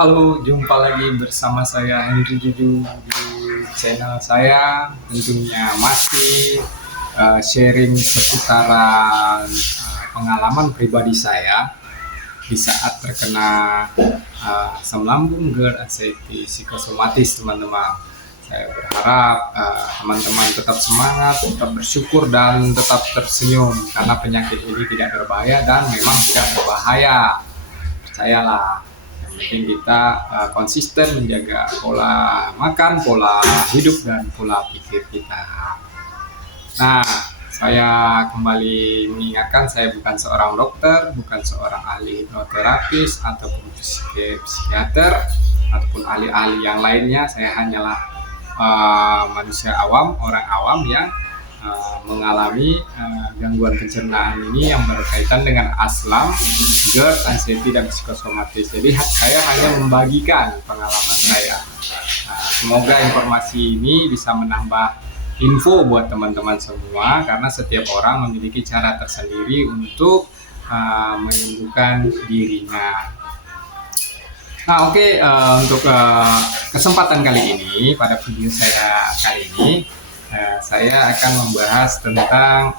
Halo, jumpa lagi bersama saya Henry Juju di channel saya. Tentunya masih sharing seputaran pengalaman pribadi saya di saat terkena asam lambung, GERD, anxiety, psikosomatis, teman-teman. Saya berharap teman-teman tetap semangat, tetap bersyukur, dan tetap tersenyum karena penyakit ini tidak berbahaya dan memang tidak berbahaya. Percayalah, yang penting kita konsisten menjaga pola makan, pola hidup, dan pola pikir kita. Nah, saya kembali mengingatkan, saya bukan seorang dokter, bukan seorang ahli hipnoterapis ataupun psikiater ataupun ahli-ahli yang lainnya. Saya hanyalah manusia awam, orang awam yang mengalami gangguan pencernaan ini yang berkaitan dengan asam, GERD, anxiety, dan psikosomatis. Jadi saya hanya membagikan pengalaman saya. Semoga informasi ini bisa menambah info buat teman-teman semua, karena setiap orang memiliki cara tersendiri untuk menyembuhkan dirinya. Nah, oke, untuk kesempatan kali ini, pada video saya kali ini, saya akan membahas tentang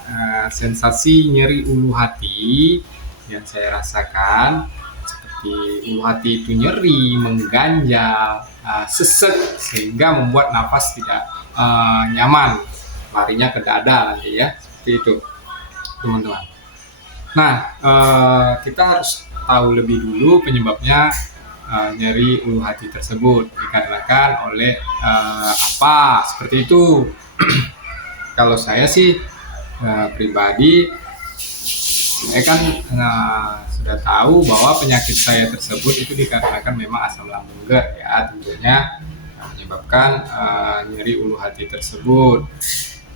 sensasi nyeri ulu hati yang saya rasakan. Seperti ulu hati itu nyeri, mengganjal, sesek, sehingga membuat nafas tidak nyaman, larinya ke dada nanti ya, seperti itu teman-teman. Nah, kita harus tahu lebih dulu penyebabnya nyeri ulu hati tersebut dikarenakan oleh apa, seperti itu. Kalau saya sih pribadi, saya kan sudah tahu bahwa penyakit saya tersebut itu dikarenakan memang asam lambung GERD ya, tentunya menyebabkan nyeri ulu hati tersebut.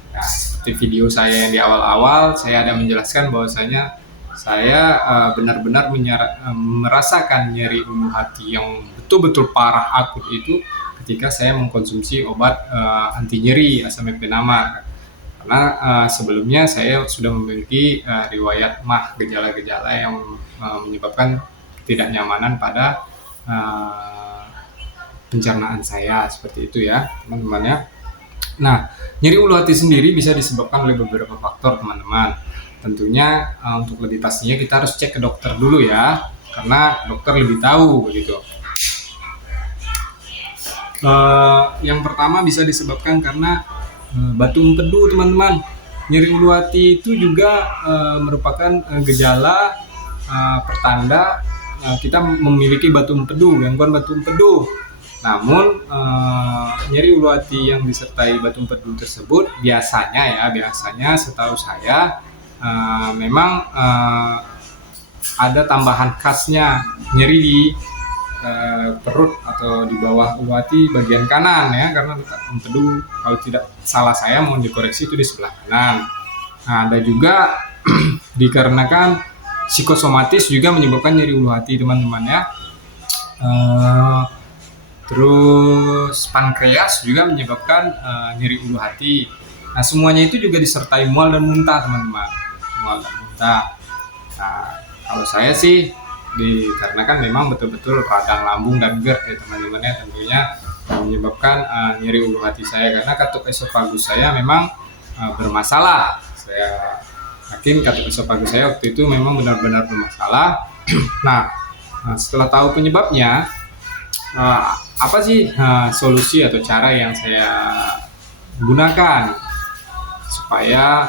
Nah, seperti video saya yang di awal-awal, saya ada menjelaskan bahwasanya saya benar-benar merasakan nyeri ulu hati yang betul-betul parah, akut itu ketika saya mengkonsumsi obat anti nyeri asam epenama. Karena sebelumnya saya sudah memiliki riwayat MAH, gejala-gejala yang menyebabkan ketidaknyamanan pada pencernaan saya, seperti itu ya teman-teman ya. Nah, nyeri ulu hati sendiri bisa disebabkan oleh beberapa faktor teman-teman. Tentunya untuk lebih pastinya kita harus cek ke dokter dulu ya, karena dokter lebih tahu begitu. Yang pertama bisa disebabkan karena batu empedu teman-teman. Nyeri ulu hati itu juga merupakan gejala pertanda kita memiliki batu empedu, gangguan batu empedu. Namun nyeri ulu hati yang disertai batu empedu tersebut biasanya setahu saya memang ada tambahan khasnya, nyeri di perut atau di bawah ulu hati bagian kanan ya, karena empedu, kalau tidak salah saya, mohon dikoreksi, itu di sebelah kanan. Nah, ada juga dikarenakan psikosomatis juga menyebabkan nyeri ulu hati teman-teman ya. Terus pankreas juga menyebabkan nyeri ulu hati. Nah, semuanya itu juga disertai mual dan muntah teman-teman, mual dan muntah. Nah, kalau saya sih dikarenakan memang betul-betul radang lambung dan GERD ya teman-teman ya, tentunya menyebabkan nyeri ulu hati saya, karena katup esofagus saya memang bermasalah. Saya yakin katup esofagus saya waktu itu memang benar-benar bermasalah. Nah, setelah tahu penyebabnya, apa sih solusi atau cara yang saya gunakan supaya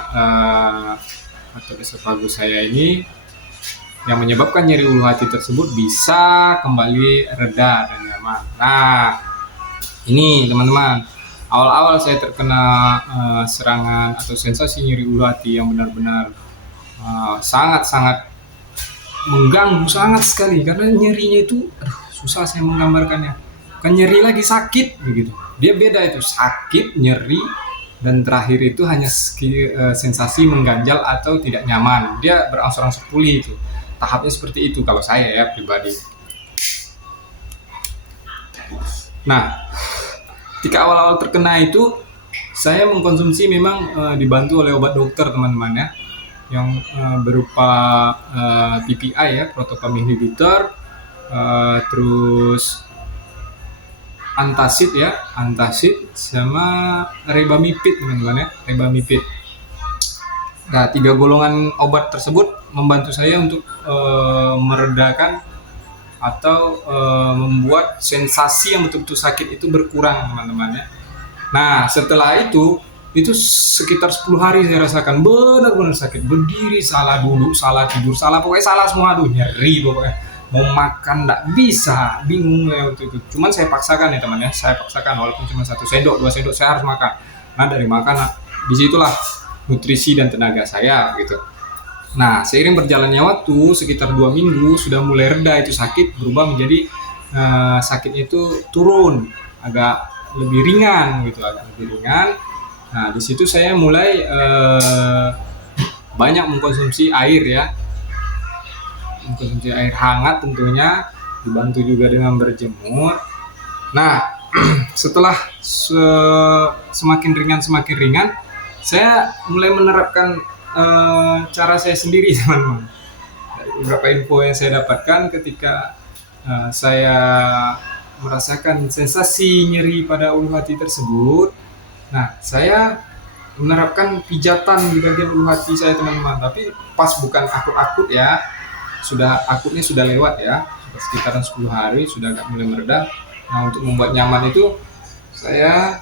katup esofagus saya ini yang menyebabkan nyeri ulu hati tersebut bisa kembali reda dan nyaman. Nah, ini teman-teman, awal-awal saya terkena serangan atau sensasi nyeri ulu hati yang benar-benar sangat-sangat mengganggu, sangat sekali, karena nyerinya itu susah saya menggambarkannya. Bukan nyeri lagi, sakit begitu. Dia beda itu, sakit, nyeri, dan terakhir itu hanya sensasi mengganjal atau tidak nyaman. Dia berangsur-angsur pulih itu. Tahapnya seperti itu kalau saya ya pribadi. Nah, ketika awal-awal terkena itu, saya mengkonsumsi memang dibantu oleh obat dokter teman-teman ya, yang berupa PPI ya, protokol inhibitor, terus Antacid ya, antacid sama rebamipid teman-teman ya, rebamipid. Nah, 3 golongan obat tersebut membantu saya untuk meredakan atau membuat sensasi yang betul-betul sakit itu berkurang teman-teman ya. Nah, setelah itu sekitar 10 hari saya rasakan benar-benar sakit. Berdiri salah duduk, salah tidur, salah, pokoknya salah semua, aduh nyeri pokoknya. Mau makan nggak bisa, bingung ya waktu itu. Cuman saya paksakan ya teman ya, saya paksakan walaupun cuma 1 sendok, 2 sendok saya harus makan. Nah, dari makan, nah, disitulah nutrisi dan tenaga saya gitu. Nah, seiring berjalannya waktu, sekitar 2 minggu sudah mulai reda itu sakit, berubah menjadi sakitnya itu turun, agak lebih ringan gitu, agak lebih ringan. Nah, di situ saya mulai banyak mengkonsumsi air ya, mengkonsumsi air hangat tentunya, dibantu juga dengan berjemur. Nah, setelah semakin ringan, saya mulai menerapkan cara saya sendiri teman-teman. Dari beberapa info yang saya dapatkan ketika saya merasakan sensasi nyeri pada ulu hati tersebut, nah saya menerapkan pijatan di bagian ulu hati saya teman-teman. Tapi pas bukan akut-akut ya, akutnya sudah lewat ya, sudah sekitaran 10 hari sudah agak mulai mereda. Nah, untuk membuat nyaman itu saya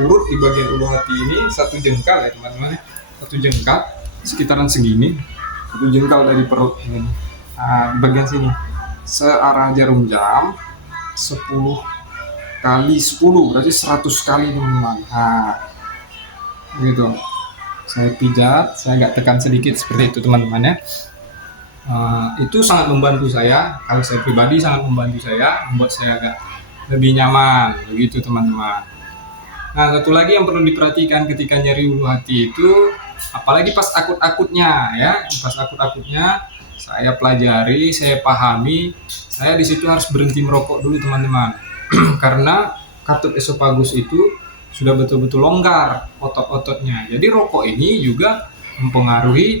urut di bagian ulu hati ini 1 jengkal ya teman-teman, 1 jengkal sekitaran segini, 1 jengkal dari perut ini. Nah, di bagian sini searah jarum jam 10 kali 10 berarti 100 kali teman-teman. Nah, gitu. Saya pijat, saya agak tekan sedikit seperti itu teman-teman ya. Itu sangat membantu saya, kalau saya pribadi sangat membantu saya, membuat saya agak lebih nyaman begitu teman-teman. Nah, satu lagi yang perlu diperhatikan ketika nyeri ulu hati itu, apalagi pas akut-akutnya ya, pas akut-akutnya saya pelajari, saya pahami, saya di situ harus berhenti merokok dulu teman-teman. Karena katup esofagus itu sudah betul-betul longgar otot-ototnya. Jadi rokok ini juga mempengaruhi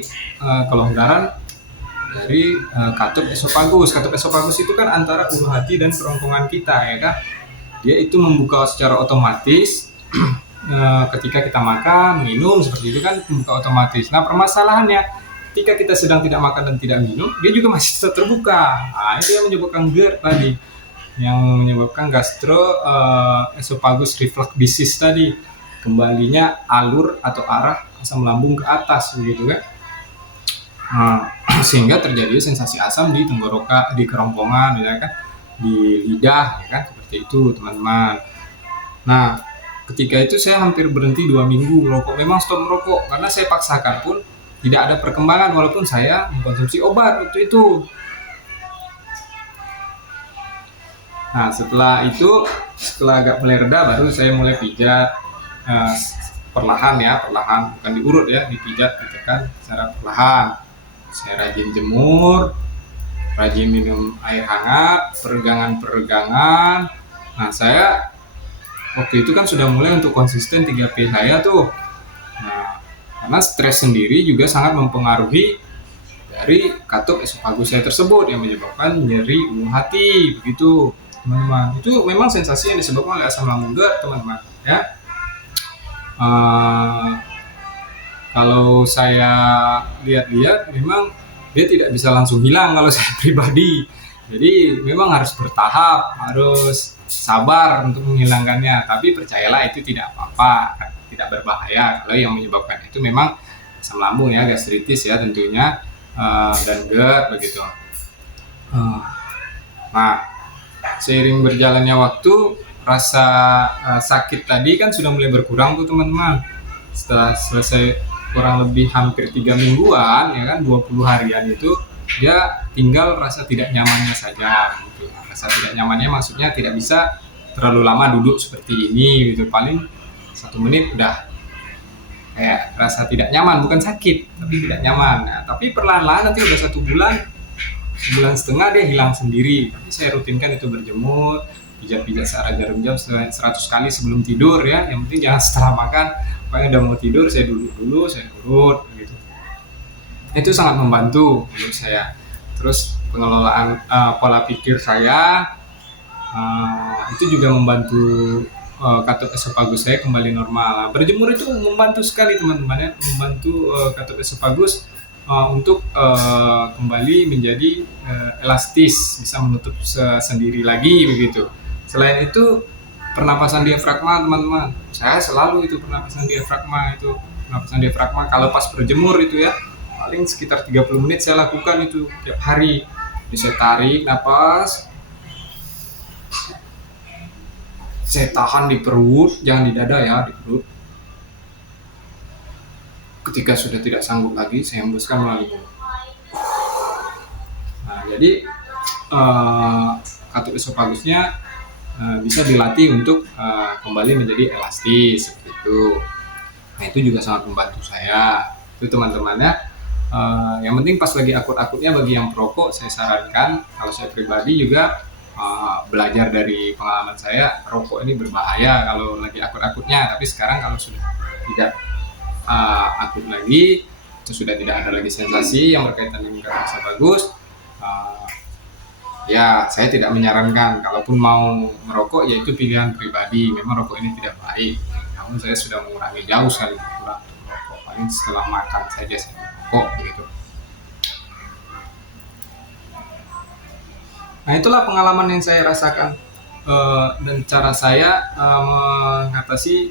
kelonggaran dari katup esofagus. Katup esofagus itu kan antara ulu hati dan kerongkongan kita ya kan. Dia itu membuka secara otomatis ketika kita makan, minum seperti itu kan membuka otomatis. Nah, permasalahannya ketika kita sedang tidak makan dan tidak minum, dia juga masih tetap terbuka. Nah, itu yang menyebabkan GERD tadi, yang menyebabkan esophagus reflux disease tadi, kembalinya alur atau arah asam lambung ke atas begitu kan. Sehingga terjadi sensasi asam di tenggorokan, di kerongkongan ya kan, di lidah ya kan, seperti itu teman-teman. Nah, ketika itu saya hampir berhenti 2 minggu merokok. Memang stop merokok karena saya paksakan pun tidak ada perkembangan walaupun saya mengkonsumsi obat waktu itu. Nah, setelah agak mulai reda baru saya mulai pijat perlahan ya, perlahan, bukan diurut ya, dipijat ditekan secara perlahan. Saya rajin jemur, rajin minum air hangat, peregangan. Nah, saya waktu itu kan sudah mulai untuk konsisten 3P saya tuh. Nah, karena stres sendiri juga sangat mempengaruhi dari katup esofagus saya tersebut yang menyebabkan nyeri ulu hati begitu teman-teman. Itu memang sensasi yang disebabkan oleh asam lambung GERD teman-teman ya. Kalau saya lihat-lihat memang dia tidak bisa langsung hilang kalau saya pribadi. Jadi memang harus bertahap, harus sabar untuk menghilangkannya. Tapi percayalah itu tidak apa-apa, tidak berbahaya. Kalau yang menyebabkan itu memang asam lambung ya, gastritis ya tentunya, dan GERD begitu. Nah, seiring berjalannya waktu, rasa sakit tadi kan sudah mulai berkurang tuh teman-teman. Setelah selesai kurang lebih hampir 3 mingguan ya kan, 20 harian itu dia tinggal rasa tidak nyamannya saja gitu. Rasa tidak nyamannya maksudnya tidak bisa terlalu lama duduk seperti ini gitu, paling 1 menit udah kayak rasa tidak nyaman, bukan sakit tapi tidak nyaman. Nah, tapi perlahan-lahan nanti udah 1 bulan setengah dia hilang sendiri. Tapi saya rutinkan itu berjemur, pijat-pijat searah jarum jam 100 kali sebelum tidur ya, yang penting jangan setelah makan. Pokoknya udah mau tidur saya duduk dulu, saya urut gitu. Itu sangat membantu menurut saya. Terus pengelolaan pola pikir saya, Itu juga membantu katup esofagus saya kembali normal. Berjemur itu membantu sekali teman-teman ya, membantu katup esofagus untuk kembali menjadi elastis, bisa menutup sendiri lagi begitu. Selain itu pernapasan diafragma teman-teman, saya selalu itu pernapasan diafragma kalau pas berjemur itu ya, paling sekitar 30 menit saya lakukan itu tiap hari. Jadi saya tarik napas, saya tahan di perut, jangan di dada ya, di perut. Ketika sudah tidak sanggup lagi, saya hembuskan melalui mulut. Nah, jadi katup esofagusnya bisa dilatih untuk kembali menjadi elastis seperti itu. Nah, itu juga sangat membantu saya. Itu teman-temannya. Yang penting pas lagi akut-akutnya bagi yang perokok, saya sarankan, kalau saya pribadi juga belajar dari pengalaman saya, rokok ini berbahaya kalau lagi akut-akutnya. Tapi sekarang kalau sudah tidak akut lagi, sudah tidak ada lagi sensasi yang berkaitan dengan katup esofagus, ya saya tidak menyarankan. Kalaupun mau merokok, yaitu pilihan pribadi. Memang rokok ini tidak baik, namun saya sudah mengurangi jauh sekali merokok. Paling setelah makan saja saya merokok begitu. Nah, itulah pengalaman yang saya rasakan dan cara saya mengatasi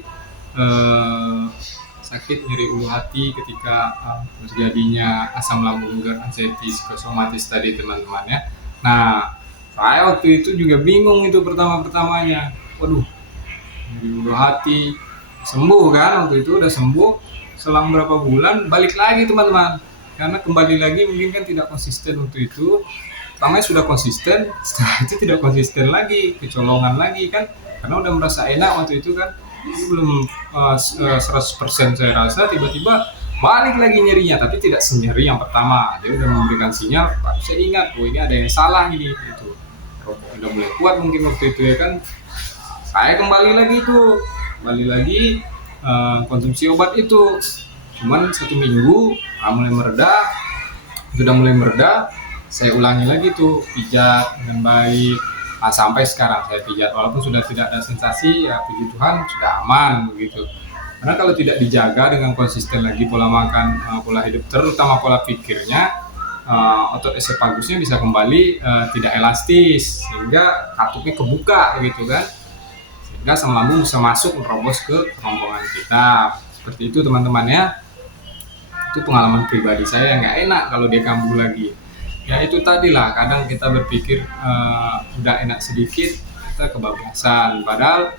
sakit nyeri ulu hati ketika terjadinya asam lambung anxiety psikosomatis tadi teman-teman ya. Nah, saya waktu itu juga bingung itu pertama-pertamanya. Waduh, nyeri ulu hati sembuh kan, waktu itu udah sembuh. Selang berapa bulan balik lagi teman-teman, karena kembali lagi mungkin kan tidak konsisten waktu itu. Pertamanya sudah konsisten, setelah itu tidak konsisten lagi, kecolongan lagi kan, karena udah merasa enak waktu itu kan. Ini belum 100% saya rasa, tiba-tiba balik lagi nyerinya, tapi tidak senyeri yang pertama. Dia udah memberikan sinyal, baru saya ingat, oh ini ada yang salah ini gitu. Rokok udah mulai kuat mungkin waktu itu ya kan. Saya kembali lagi konsumsi obat itu. Cuman 1 minggu sudah mulai mereda, saya ulangi lagi tuh pijat dengan baik. Sampai sekarang saya pijat, walaupun sudah tidak ada sensasi, ya puji Tuhan sudah aman begitu. Karena kalau tidak dijaga dengan konsisten lagi pola makan, pola hidup, terutama pola pikirnya, otot esofagusnya bisa kembali tidak elastis, sehingga katupnya kebuka gitu kan, sehingga asam lambung bisa masuk menerobos ke kerongkongan kita. Seperti itu teman-teman ya. Itu pengalaman pribadi saya, nggak enak kalau dia kambuh lagi. Ya itu tadi lah, kadang kita berpikir udah enak sedikit, kita kebablasan. Padahal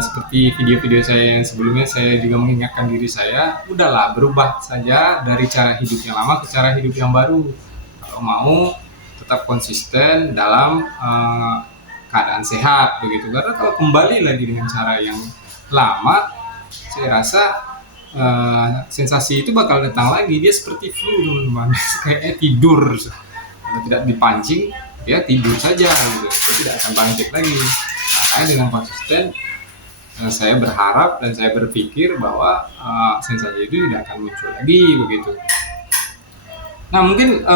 seperti video-video saya yang sebelumnya, saya juga mengingatkan diri saya, udahlah berubah saja dari cara hidup yang lama ke cara hidup yang baru. Kalau mau tetap konsisten dalam keadaan sehat begitu. Karena kalau kembali lagi dengan cara yang lama, saya rasa sensasi itu bakal datang lagi. Dia seperti flu teman-teman, kayak tidur. Kalau tidak dipancing, dia tidur saja gitu, dia tidak akan bangkit lagi. Makanya dengan konsisten, saya berharap dan saya berpikir bahwa sensasi itu tidak akan muncul lagi begitu. Nah, mungkin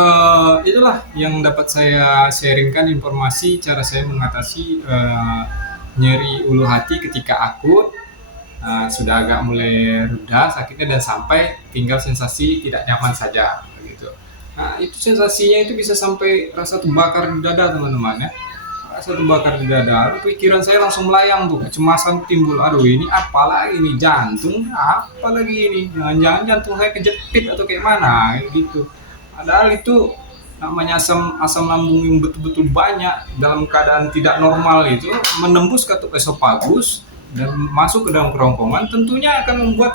itulah yang dapat saya sharingkan, informasi cara saya mengatasi nyeri ulu hati ketika akut. Sudah agak mulai reda sakitnya dan sampai tinggal sensasi tidak nyaman saja begitu. Nah, itu sensasinya itu bisa sampai rasa terbakar di dada teman-teman ya. Rasa terbakar di dada, pikiran saya langsung melayang tuh, kecemasan timbul. Aduh, ini apa lagi ini, jantung apa lagi ini, jangan-jangan jantung saya kejepit atau kayak mana gitu. Padahal itu namanya asam lambung yang betul-betul banyak dalam keadaan tidak normal itu menembus katup esofagus dan masuk ke dalam kerongkongan, tentunya akan membuat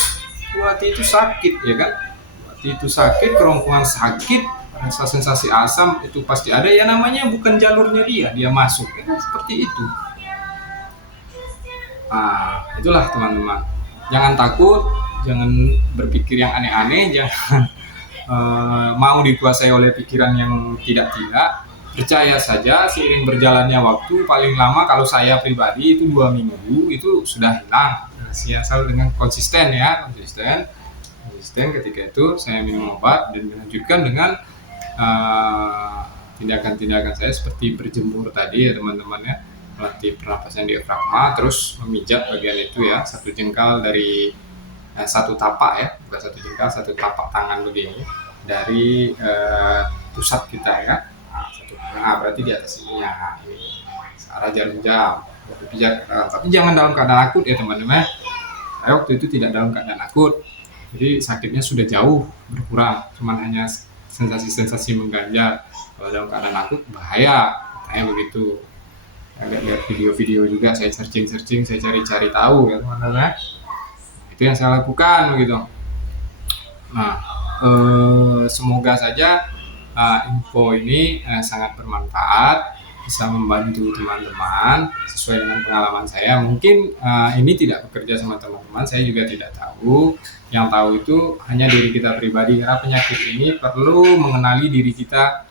hati itu sakit ya kan. Hati itu sakit, kerongkongan sakit, rasa sensasi asam itu pasti ada ya, namanya bukan jalurnya dia masuk ya kan, seperti itu. Itulah teman-teman, jangan takut, jangan berpikir yang aneh-aneh, jangan mau dikuasai oleh pikiran yang tidak. Percaya saja, seiring berjalannya waktu, paling lama kalau saya pribadi itu 2 minggu itu sudah hilang. Asal dengan konsisten ketika itu saya minum obat dan melanjutkan dengan tindakan-tindakan saya seperti berjemur tadi ya teman-teman ya, melatih pernapasan diafragma, terus memijat bagian itu ya, satu jengkal dari satu tapak ya, bukan satu jengkal, satu tapak tangan begini dari pusat kita ya. Berarti di atas ini ya, ini searah jarum jam. Pijat, tapi jangan dalam keadaan akut ya teman-teman. Saya waktu itu tidak dalam keadaan akut, jadi sakitnya sudah jauh berkurang, cuman hanya sensasi-sensasi mengganjal. Kalau dalam keadaan akut bahaya, kayak begitu. Agak lihat video-video juga, saya searching, saya cari-cari tahu ya teman-teman. Itu yang saya lakukan begitu. Nah, semoga saja info ini sangat bermanfaat, bisa membantu teman-teman sesuai dengan pengalaman saya. Mungkin ini tidak bekerja sama teman-teman, saya juga tidak tahu. Yang tahu itu hanya diri kita pribadi, karena penyakit ini perlu mengenali diri kita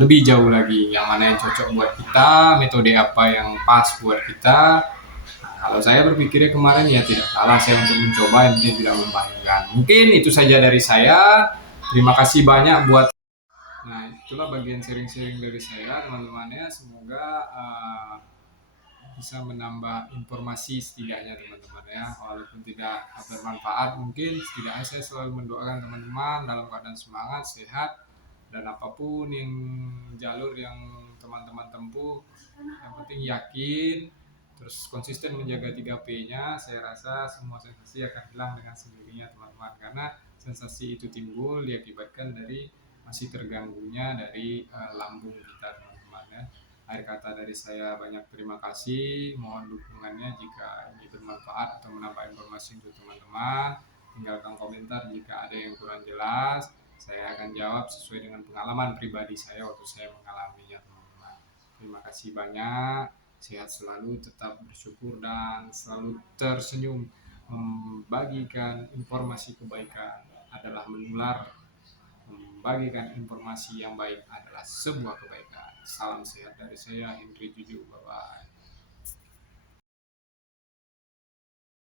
lebih jauh lagi, yang mana yang cocok buat kita, metode apa yang pas buat kita. Kalau saya berpikirnya kemarin ya tidak salah saya untuk mencoba, yang penting tidak membahayakan. Mungkin itu saja dari saya. Terima kasih banyak buat. Nah, itulah bagian sharing-sharing dari saya, teman-temannya. Semoga bisa menambah informasi setidaknya teman-teman ya. Walaupun tidak bermanfaat, mungkin setidaknya saya selalu mendoakan teman-teman dalam keadaan semangat, sehat, dan apapun yang jalur yang teman-teman tempuh, yang penting yakin, terus konsisten menjaga 3P-nya. Saya rasa semua sensasi akan hilang dengan sendirinya teman-teman, karena sensasi itu timbul diakibatkan dari masih terganggunya dari lambung kita teman-teman ya. Akhir kata dari saya, banyak terima kasih, mohon dukungannya jika ini bermanfaat atau menambah informasi untuk teman-teman. Tinggalkan komentar jika ada yang kurang jelas, saya akan jawab sesuai dengan pengalaman pribadi saya waktu saya mengalaminya teman-teman. Terima kasih banyak, sehat selalu, tetap bersyukur dan selalu tersenyum. Membagikan informasi kebaikan adalah menular, membagikan informasi yang baik adalah sebuah kebaikan. Salam sehat dari saya, Hendri Juju. Bye-bye.